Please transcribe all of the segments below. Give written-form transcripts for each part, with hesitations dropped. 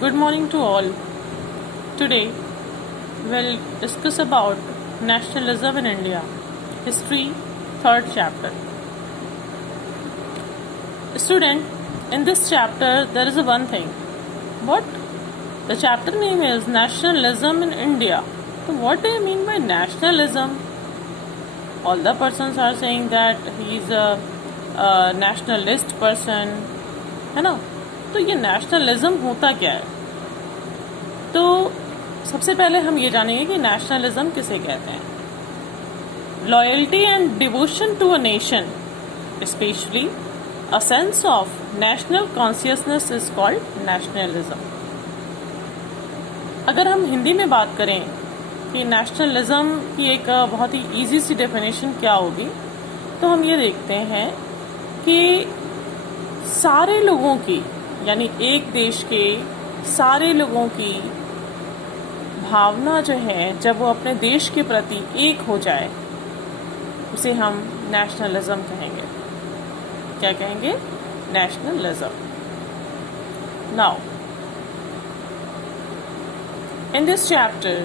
Good morning to all. Today we'll discuss about nationalism in India, history, third chapter. Student, in this chapter there is a one thing. What? The chapter name is Nationalism in India. So what do you mean by nationalism? All the persons are saying that he is a nationalist person, है ना? तो ये nationalism होता क्या है? तो सबसे पहले हम ये जानेंगे कि नेशनलिज्म किसे कहते हैं. Loyalty and devotion to a nation, especially a sense of national consciousness is called nationalism. अगर हम हिंदी में बात करें कि नेशनलिज्म की एक बहुत ही इजी सी डेफिनेशन क्या होगी, तो हम ये देखते हैं कि सारे लोगों की, यानी एक देश के सारे लोगों की भावना जो है, जब वो अपने देश के प्रति एक हो जाए, उसे हम नेशनलिज्म कहेंगे. क्या कहेंगे? Nationalism. Now in this chapter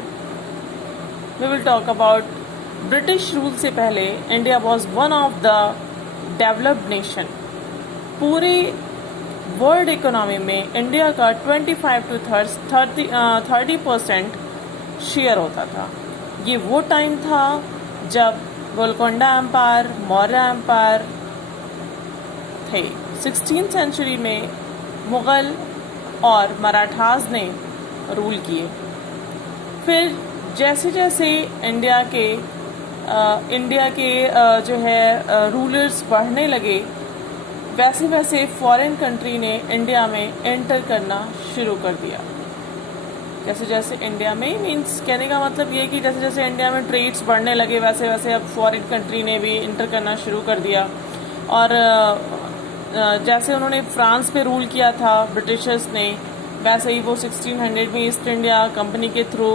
we will talk about British rule से पहले India was one of the developed nation. पूरे वर्ल्ड इकोनॉमी में इंडिया का 25 to 30% शेयर होता था. ये वो टाइम था जब गोलकोंडा एम्पायर, मौर्य एम्पायर थे. 16th सेंचुरी में मुगल और मराठास ने रूल किए. फिर जैसे जैसे इंडिया के जो है रूलर्स बढ़ने लगे, वैसे वैसे फॉरेन कंट्री ने इंडिया में एंटर करना शुरू कर दिया. जैसे जैसे इंडिया में, मीन्स कहने का मतलब ये कि जैसे जैसे इंडिया में ट्रेड्स बढ़ने लगे, वैसे वैसे अब फॉरेन कंट्री ने भी एंटर करना शुरू कर दिया. और जैसे उन्होंने फ्रांस पे रूल किया था ब्रिटिशर्स ने, वैसे ही वो 1600 में ईस्ट इंडिया कंपनी के थ्रू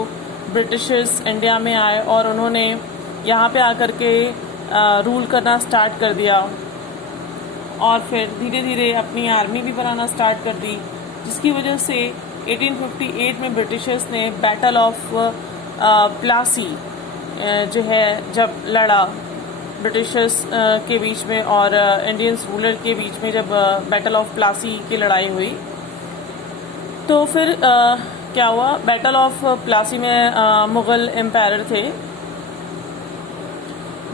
ब्रिटिशर्स इंडिया में आए और उन्होंने यहाँ पे आकर के रूल करना स्टार्ट कर दिया. और फिर धीरे धीरे अपनी आर्मी भी बनाना स्टार्ट कर दी, जिसकी वजह से 1858 में ब्रिटिशर्स ने बैटल ऑफ प्लासी जो है जब लड़ा ब्रिटिशर्स के बीच में और इंडियंस रूलर के बीच में, जब बैटल ऑफ प्लासी की लड़ाई हुई, तो फिर क्या हुआ, बैटल ऑफ प्लासी में मुगल एम्पायर थे.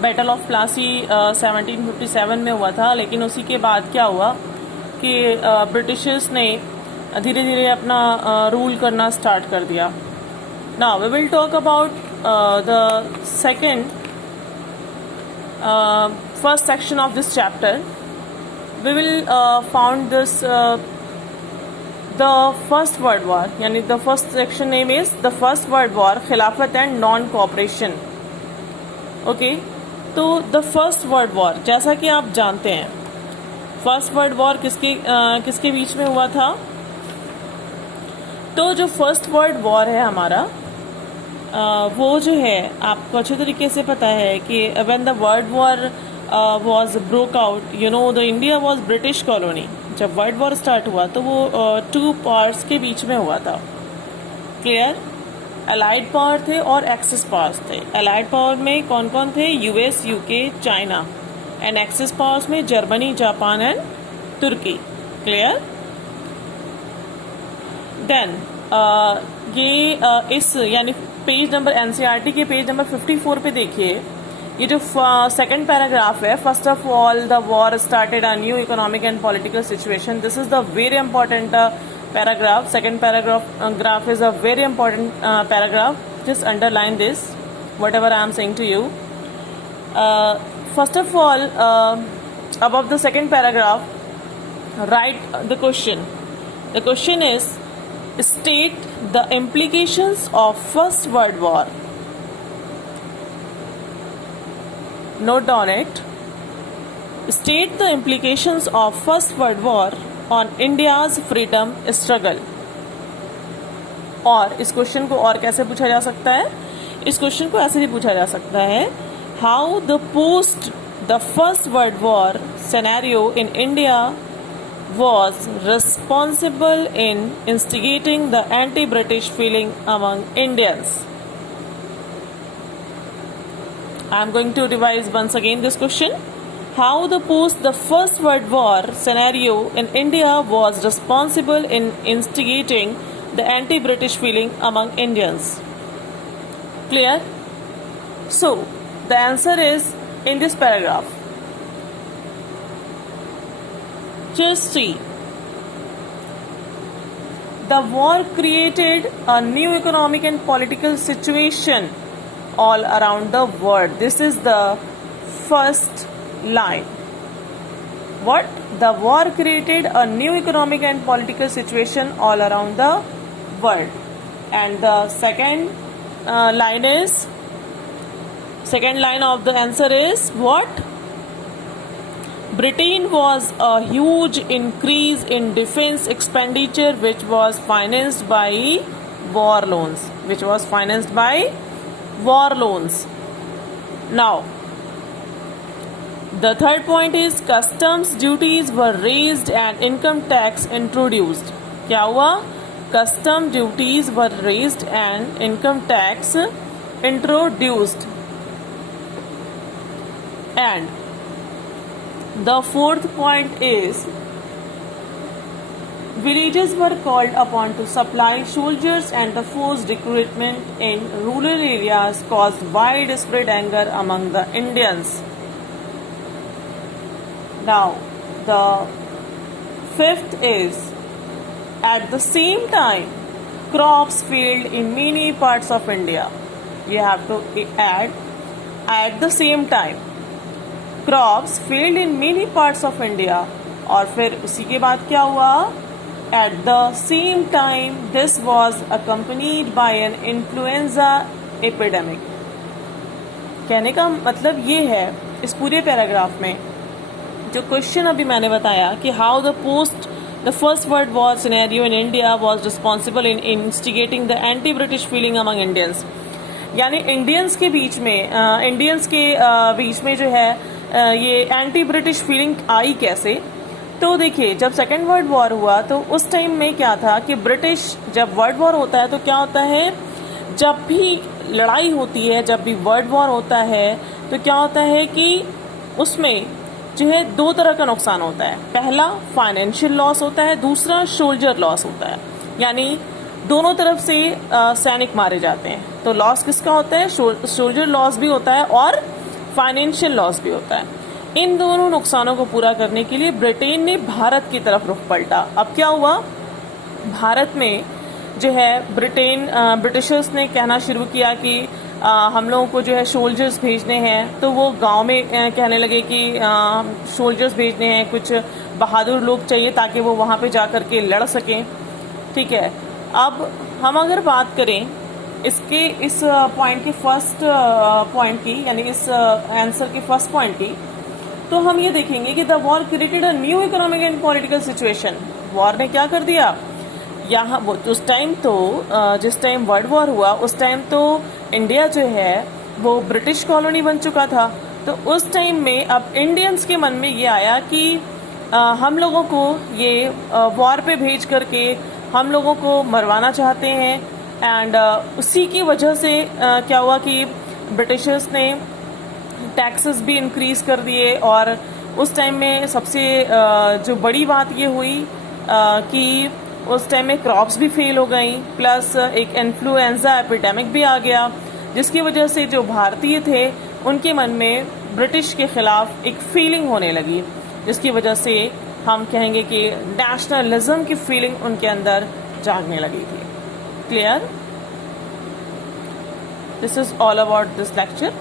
बैटल ऑफ प्लासी 1757 में हुआ था. लेकिन उसी के बाद क्या हुआ कि ब्रिटिशर्स ने धीरे धीरे अपना रूल करना स्टार्ट कर दिया. Now we will talk about the first section of this chapter. We will found this the first world war, यानी the first section name is the first world war, Khilafat and non cooperation. Okay, तो the first world war, जैसा कि आप जानते हैं, first world war किसके बीच में हुआ था? तो जो फर्स्ट वर्ल्ड वॉर है हमारा, वो जो है आपको अच्छे तरीके से पता है कि when the world war was broke out, you know the India was British colony. जब वर्ल्ड वॉर स्टार्ट हुआ तो वो 2 पार्ट्स के बीच में हुआ था. क्लियर? अलाइड पावर थे और एक्सिस पावर्स थे. अलाइड पावर में कौन कौन थे? US, UK, China. And axis powers में Germany, Japan and Turkey. Clear? Then ये इस यानी पेज नंबर एनसीईआरटी के पेज नंबर 54 पे देखिए, ये जो सेकंड पैराग्राफ है, first of all the war started a new economic and political situation. This is the very important paragraph. Second paragraph is a very important paragraph. Just underline this, whatever I am saying to you. First of all, above the second paragraph, write the question. The question is, state the implications of First World War. Note down it. State the implications of First World War on India's freedom struggle. और इस question को और कैसे पूछा जा सकता है? इस क्वेश्चन को ऐसे भी पूछा जा सकता है, how the post the first world war scenario in India was responsible in instigating the anti-British feeling among Indians? I am going to revise once again this question. How the First World War scenario in India was responsible in instigating the anti-British feeling among Indians? Clear? So, the answer is in this paragraph. Just see. The war created a new economic and political situation all around the world. This is the first line. What? The war created a new economic and political situation all around the world. And the second line of the answer is what? Britain was a huge increase in defense expenditure which was financed by war loans. Now, the third point is customs duties were raised and income tax introduced. क्या हुआ? Custom duties were raised and income tax introduced. And the fourth point is villages were called upon to supply soldiers and the forced recruitment in rural areas caused widespread anger among the Indians. Now, the fifth is at the same time crops failed in many parts of India. You have to add at the same time crops failed in many parts of India. और फिर उसी के बाद क्या हुआ? At the same time this was accompanied by an influenza epidemic. कहने का मतलब ये है इस पूरे पैराग्राफ में जो क्वेश्चन अभी मैंने बताया कि how the first world war scenario in India was responsible in instigating the anti British feeling among Indians, यानी इंडियंस के बीच में जो है ये एंटी ब्रिटिश फीलिंग आई कैसे? तो देखिए, जब सेकेंड वर्ल्ड वॉर हुआ तो उस टाइम में क्या था कि ब्रिटिश, जब वर्ल्ड वॉर होता है तो क्या होता है, जब भी लड़ाई होती है, जब भी वर्ल्ड वॉर होता है तो क्या होता है कि उसमें जो है दो तरह का नुकसान होता है. पहला फाइनेंशियल लॉस होता है, दूसरा सोल्जर लॉस होता है, यानी दोनों तरफ से सैनिक मारे जाते हैं. तो लॉस किसका होता है? सोल्जर लॉस भी होता है और फाइनेंशियल लॉस भी होता है. इन दोनों नुकसानों को पूरा करने के लिए ब्रिटेन ने भारत की तरफ रुख पलटा. अब क्या हुआ? भारत में जो है ब्रिटिशर्स ने कहना शुरू किया कि हम लोगों को जो है सोल्जर्स भेजने हैं. तो वो गांव में कहने लगे कि सोल्जर्स भेजने हैं, कुछ बहादुर लोग चाहिए ताकि वो वहाँ पे जा कर के लड़ सकें. ठीक है, अब हम अगर बात करें इस पॉइंट के फर्स्ट पॉइंट की, यानी इस आंसर के फर्स्ट पॉइंट की, तो हम ये देखेंगे कि the war created a new economic and political situation. War ने क्या कर दिया यहाँ? वो उस टाइम तो जिस टाइम वर्ल्ड वॉर हुआ उस टाइम तो इंडिया जो है वो ब्रिटिश कॉलोनी बन चुका था. तो उस टाइम में अब इंडियंस के मन में ये आया कि हम लोगों को ये वॉर पे भेज करके हम लोगों को मरवाना चाहते हैं. एंड उसी की वजह से क्या हुआ कि ब्रिटिशर्स ने टैक्सेस भी इंक्रीज कर दिए. और उस टाइम में सबसे जो बड़ी बात ये हुई कि उस टाइम में क्रॉप्स भी फेल हो गई, प्लस एक इन्फ्लुएंजा एपिडेमिक भी आ गया, जिसकी वजह से जो भारतीय थे उनके मन में ब्रिटिश के खिलाफ एक फीलिंग होने लगी, जिसकी वजह से हम कहेंगे कि नेशनलिज्म की फीलिंग उनके अंदर जागने लगी थी. Clear? This is all about this lecture.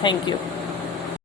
Thank you.